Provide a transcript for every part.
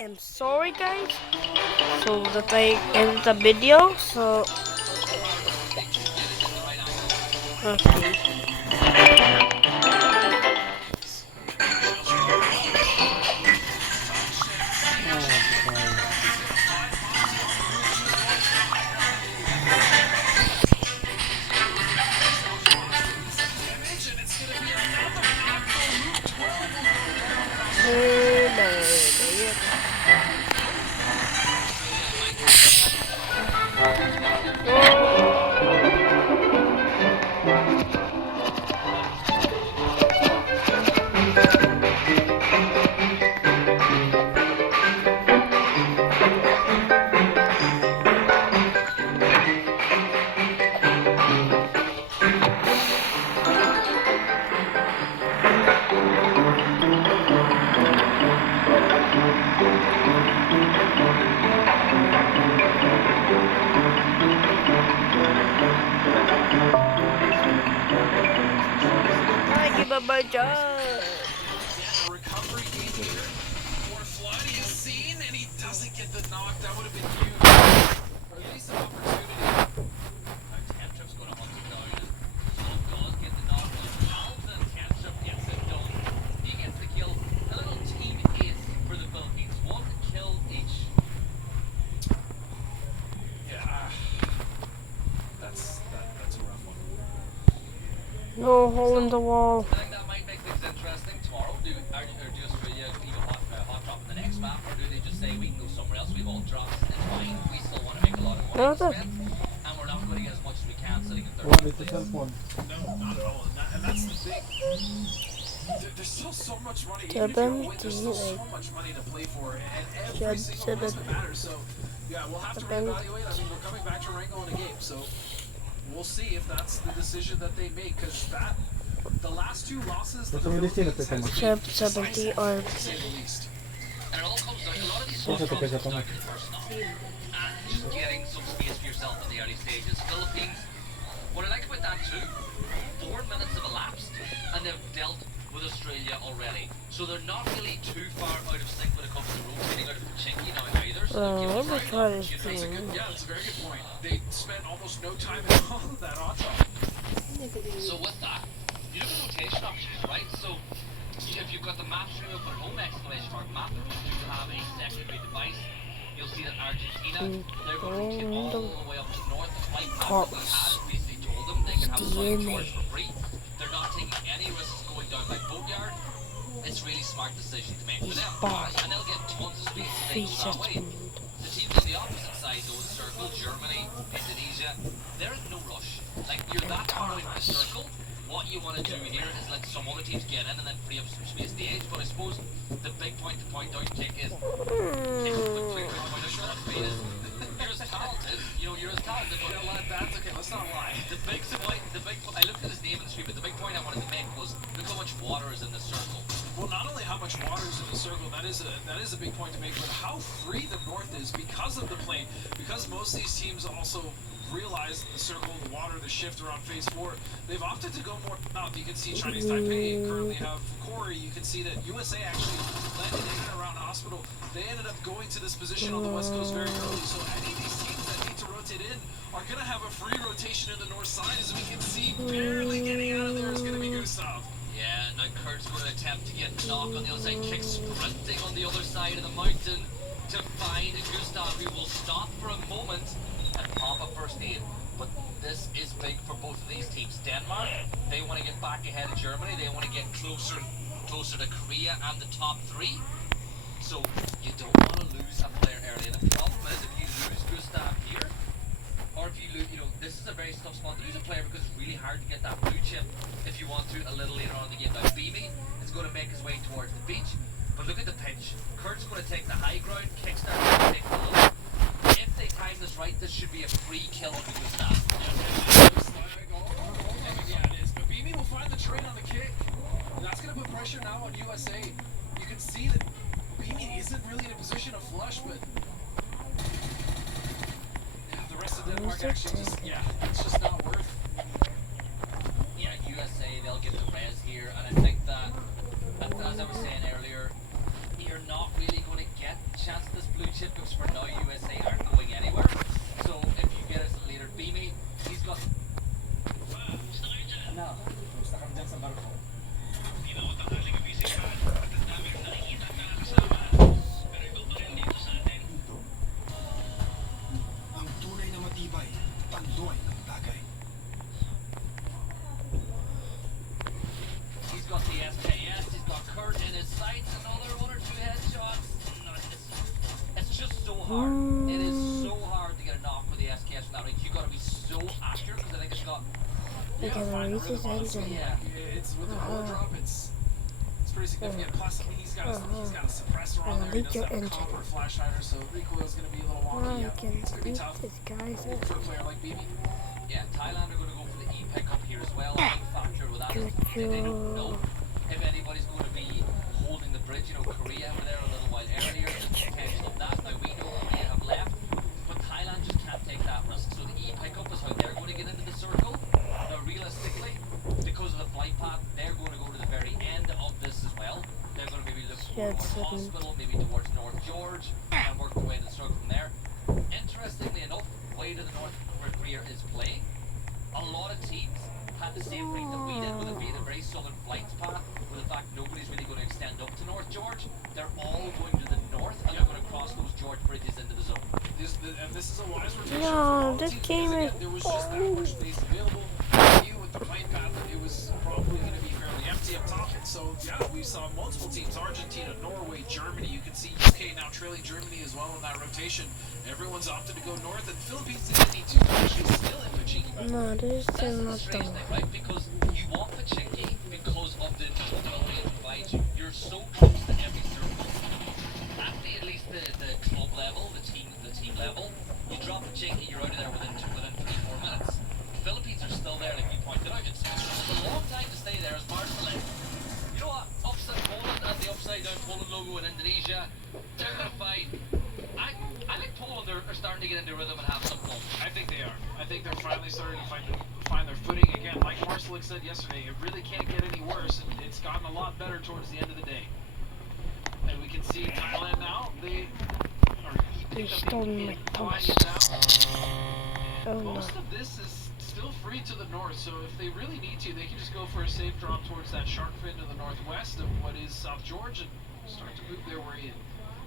am sorry guys, so that I end the video, so okay. I give up my job. A recovery game here for Flood is seen, and he doesn't get the knock. That would have been huge. Or at least an opportunity. Ketchup's going to hunt him down. Slow does get the knock on Calvin. Ketchup gets it done. He gets the kill. A little team ace for the Philippines. One kill each. Yeah. That's a rough one. No hole in the wall. I think that might make things interesting tomorrow. Do Australia even hot drop in the next map, or do they just say we can go somewhere else? We've all drops. It's fine. We still want to make a lot of money No, to spend, and we're not going to get as much as we can sitting in third place. No, not at all. And that's the thing. There's still so much money. Even if you don't win, there's still so much money to play for, and every single placement matters. So, yeah, we'll have to reevaluate. I mean, we're coming back to Rango in a game, so we'll see if that's the decision that they make, because the last two losses to the Philippines has been 70 or to say the least. And it all comes down, a lot of these comes down to the personnel and just getting some space for yourself in the early stages. Philippines, what I like about that too, 4 minutes have elapsed and they've dealt with Australia already. So they're not really too far out of sync when it comes to rotating out of the chinky now either. So let me try this yeah, that's a very good point. They spent almost no time at all with that auto. So with that, you look at rotation options, right? So if you've got the map screen open at home, exclamation mark map, if you do have a secondary device, you'll see that Argentina, they're going to rotate all the way up to north. The flight path that we had basically told them they can have a flight George for free. They're not taking any risks going down by boatyard. It's really smart decision to make for them. And they'll get tons of space if they go that way. The teams on the opposite side, though, the circle, Germany, Indonesia, they're in no rush. Like, you're that far away from the circle. What you want to do here is let some other teams get in and then free up some space at the edge. But I suppose the big point to point out, Kick, is you're as talented, you're as talented. But that's okay, let's not lie. The big point, I looked at his name in the street, but the big point I wanted to make was look how much water is in the circle. Well, not only how much water is in the circle, that is a big point to make, but how free the North is because of the plane. Because most of these teams also realize the circle, the water, the shift around phase 4, they've opted to go more out. You can see Chinese Taipei currently have Corey. You can see that USA actually landed in and around hospital. They ended up going to this position on the west coast very early. So any of these teams that need to rotate in are going to have a free rotation in the north side. As we can see, barely getting out of there is going to be Gustav. Yeah, now Kurt's going to attempt to get knocked on the other side. Kick sprinting on the other side of the mountain to find Gustav, who will stop for a moment and pop a first aid. But this is big for both of these teams. Denmark, they want to get back ahead of Germany. They want to get closer to Korea and the top 3. So you don't want to lose a player early. And the problem is if you lose Gustav here, or if you lose, this is a very tough spot to lose a player because it's really hard to get that blue chip if you want to a little later on in the game. Now Beamy is going to make his way towards the beach, but look at the pinch. Kurt's going to take the high ground, Kickstart going to take the low. If they time this right, this should be a free kill on the Gustav. Yeah, it is. But Beamy will find the trade on the kick. And that's going to put pressure now on USA. You can see that Beamy isn't really in a position to flush, but the rest of Denmark actually it's just not worth. Yeah, USA, they'll get the res here. And I think that, as I was saying earlier, you're not really going to get chances blue chip groups for now USA aren't going anywhere. So if you get us later, Beamy, he's got. No. Gusto kami dyan sa barko. Ang tunay na matibay, tanduay ng tagay. He's got the SKS, he's got Kurt in his sights, another one or two headshots. No, it's just so hard. It is so hard to get a knock with the SKS from that range. You gotta be so accurate because I think it's got. We can reach his engine. Yeah. It's with the bullet drop, it's pretty significant. Plus, I mean, he's got a suppressor on there. He does have a copper flash hider, so recoil's gonna be a little wonky. I can It's gonna be beat tough this guy. for a player like BB. Yeah, Thailand are going to go for the E pickup here as well. A big factor with that is they don't know if anybody's going to be holding the bridge. You know, Korea were there a little while earlier. There's potential of that. Now we know Korea have left, but Thailand just can't take that risk. So the E pickup is how they're going to get into the circle. Now realistically, because of the flight path, they're going to go to the very end of this as well. They're going to maybe look towards hospital, maybe towards North George, and work their way into the circle from there. Interestingly enough, way to the north where Korea is playing, a lot of teams had the same rate that we did with it being a very southern flights path, with the fact nobody's really going to extend up to North George. They're all going to the north and they're going to cross those George bridges into the zone. And this is a wise rotation. No, for all this teams, game because, is again, there was just that much space available. You with the plane path, it was probably going to be fairly empty up top. So yeah, we saw multiple teams: Argentina, Norway, Germany. You can see UK now trailing Germany as well in that rotation. Everyone's opted to go north, and the Philippines didn't need to. Actually, still in Pachinki. No, this That's is the not strange the thing, right? Because you want Pachinki because of the mobility it provides you. You're so close to every circle. At least the club level, the team level, you drop Pachinki, you're out of there within 3-4 minutes. Philippines are still there, like you pointed out. It's a long time to stay there as Marcel. You know what? Upside Poland and the upside down Poland logo in Indonesia, they're gonna fight. I think Poland are starting to get into rhythm and have some fun. I think they are. I think they're finally starting to find their footing again. Like Marcelik said yesterday, it really can't get any worse, and it's gotten a lot better towards the end of the day. And we can see Thailand now. They are stole my dying now. Oh no. Most of this is still free to the north, so if they really need to, they can just go for a safe drop towards that shark fin to the northwest of what is South George and start to move their way in.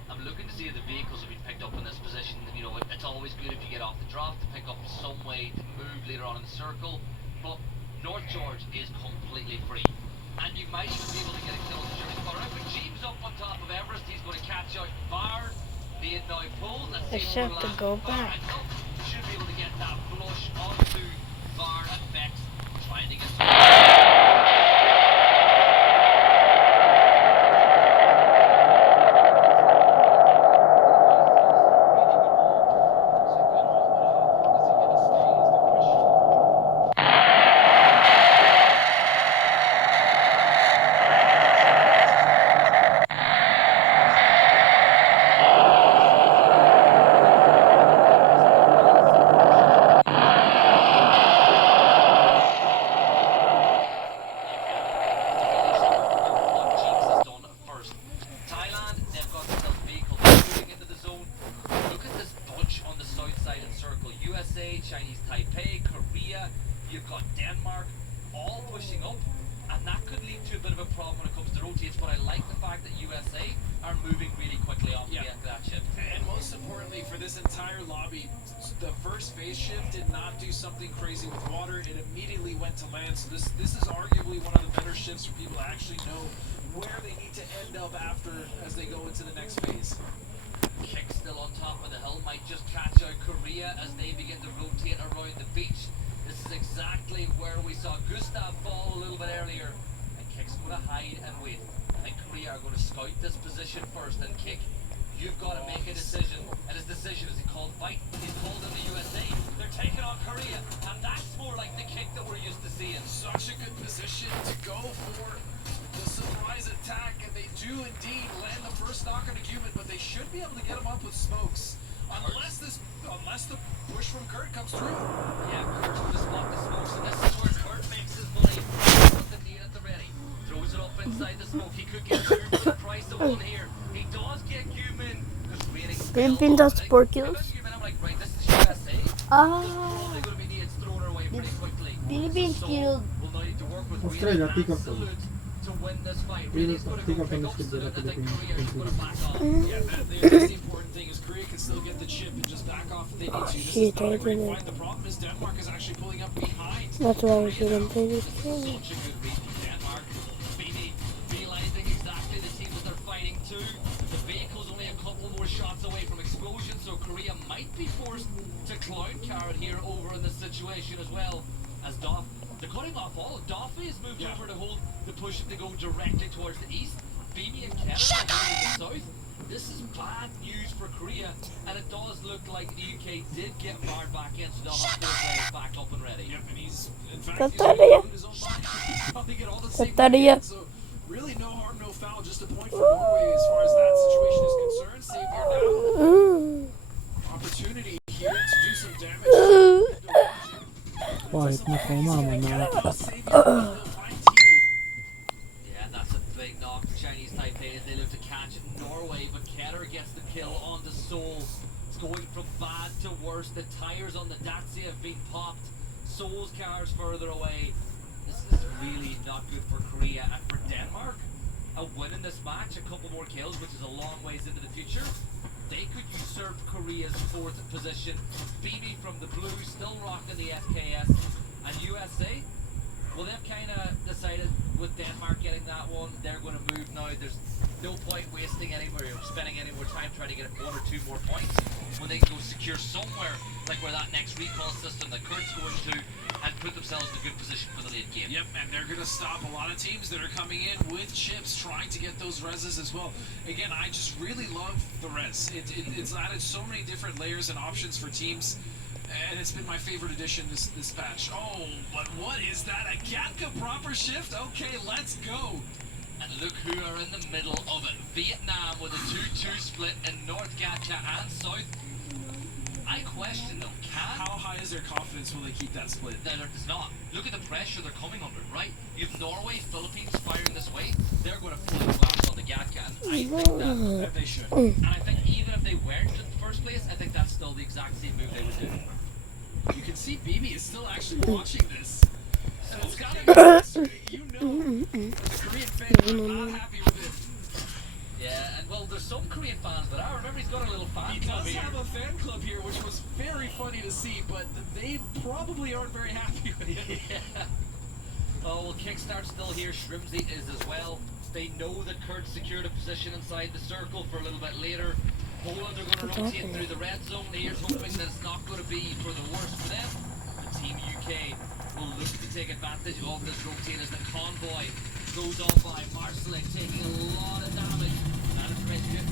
I'm looking to see if the vehicles have been picked up in this position. You know, it's always good if you get off the drop to pick up some way to move later on in the circle. But North George is completely free. And you might even be able to get a kill during the corner. But James up on top of Everest, he's going to catch out Bard. They had now pulled. Let's see Except to go back. Should be able to get that flush onto Bard and Vex, trying to get some. Chinese Taipei, Korea, you've got Denmark, all pushing up, and that could lead to a bit of a problem when it comes to rotates, but I like the fact that USA are moving really quickly off that ship. And most importantly, for this entire lobby, the first phase shift did not do something crazy with water. It immediately went to land, so this is arguably one of the better shifts for people to actually know where they need to end up after as they go into the next phase. Kick still on top of the hill, might just catch out Korea as they begin to rotate around the beach. This is exactly where we saw Gustav fall a little bit earlier, and Kick's going to hide and wait. And Korea are going to scout this position first, and Kick, you've got to make a decision. And his decision is he called fight. He's called in the USA. They're taking on Korea, and that's more like the Kick that we're used to seeing. Such a good position to go for the surprise attack, and they do indeed land the first knock on a Cuban, but they should be able to get him up with smokes. Unless the push from Kurt comes through. Yeah, Kurt's going to spot the smokes, and this is where Kurt makes his money. Puts the need at the ready. Throws it up inside the smoke. He could get two for the price of one here. He does get Cuban. Just waiting Green Bean does 4 kills. I'm like, right, this is USA. Ah, Probably going to be needs throwing her away pretty quickly. Green Bean So killed. we'll now need to work with Australia, Really pick and up Salute to win this fight. Really, Really's going to pick go up pick on up the Salute. I think Philippines. Korea is going to back off. Yeah, that's the important thing is Korea can still get the chip and just back off if they need to. This shit, is not a I great didn't. fight. The problem is Denmark is actually pulling up behind. That's why we shouldn't play this Such game. a good read from Denmark. Beanie realizing exactly the teams that they're fighting to. The vehicle's only a couple more shots away from explosion, so Korea might be forced to clown carrot here over in this situation as well. As Doff, they're cutting off all. Doffy has moved over to hold the push to go directly towards the east. Beanie and Canada are going to the south. This is bad news for Korea, and it does look like the UK did get barred back in, so they'll have 4 players back up and ready. Yep, and he's in fact Tataria. he's his own body. Probably get all the same Tataria. points, so really no harm, no foul, just a point for Norway as far as that situation is concerned. Save here now. Opportunity here to do some damage. Kahit na ko mama na. Yeah, that's a big knock for Chinese Taipei as they look to catch Norway, but Ketter gets the kill on the Seoul. It's going from bad to worse. The tires on the Dacia have been popped. Seoul's car's further away. This is really not good for Korea and for Denmark. A win in this match, a couple more kills, which is a long ways into the future. They could usurp Korea's 4th position. BB from the blue, still rocking the SKS. And USA, well, they've kind of decided with Denmark getting that one, they're going to move now. There's no point wasting any more, spending any more time trying to get 1 or 2 more points when they can go secure somewhere, like where that next recall system that Kurt's going to, and put themselves in a good position for the late game. Yep, and they're going to stop a lot of teams that are coming in with chips, trying to get those reses as well. Again, I just really love the res. It's added so many different layers and options for teams, and it's been my favorite addition this patch. Oh, but what is that? A Gatka proper shift? Okay, let's go. And look who are in the middle of it. Vietnam with a 2-2 split in North Gacha and South. I question though, How high is their confidence will they keep that split? It's not. Look at the pressure they're coming under, right? You have Norway, Philippines firing this way. They're going to flood blast on the Gatka. And I think That they should. and I think even if they weren't in the first place, I think that's still the exact same move they would do. You can see BB is still actually watching this. And it's gotta be, you know, as a Korean fan, I'm not happy with it. Yeah, and well, there's some Korean fans that are. Remember, he's got a little fan He club does here. have a fan club here, which was very funny to see, but they probably aren't very happy with it. Yeah. Oh, well, Kickstart still here. Shrimsy is as well. They know that Kurt secured a position inside the circle for a little bit later. Poland are going to rotate through the red zone. Here's hoping that it's not going to be for the worst for them. The Team UK will look to take advantage of this rotate as the convoy goes on by. Marcelik taking a lot of damage. And it's Christian.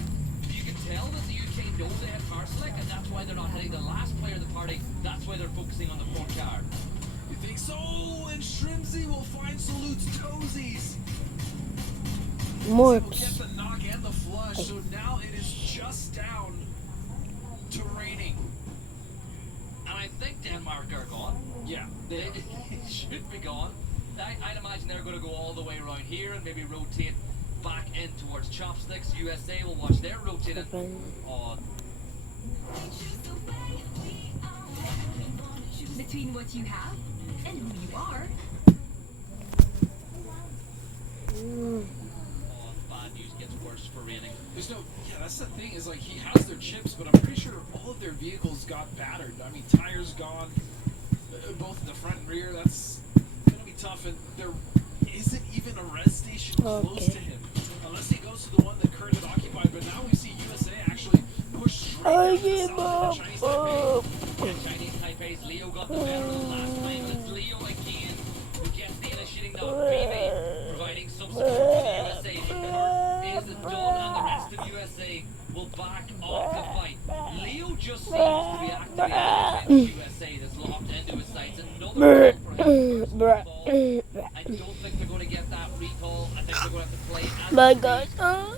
You can tell that the UK know they have Marcelik, and that's why they're not hitting the last player of the party. That's why they're focusing on the front card. You think so? And Shrimsy will find Salute's toesies. Will get Morps. the knock and the flush, so now it is just down to raining. And I think Denmark are gone. Yeah. They should be gone. I'd imagine they're going to go all the way around here and maybe rotate back in towards Chopsticks. USA will watch their rotating on. Between what you have and who you are. Oh, bad news gets worse for raining. There's no, yeah, that's the thing, is like he has their chips, but I'm pretty sure all of their vehicles got battered. I mean, tires gone, both the front and rear, that's gonna be tough, and there isn't even a res station close to him. Unless he goes to the one that Kurt had occupied, but now we see USA actually push straight down to the south of the Chinese Taipei. Yeah, Chinese Taipei's Leo got the better of the last time, and it's Leo again who gets the initiating knock. Baby providing some support for the USA. Kurt is done, and the rest of USA will back off the fight. Leo just seems to be activating USA that's locked into his sights. Another call for him. I don't think they're going to get that recall. I think they're going to have to play as My a God. team.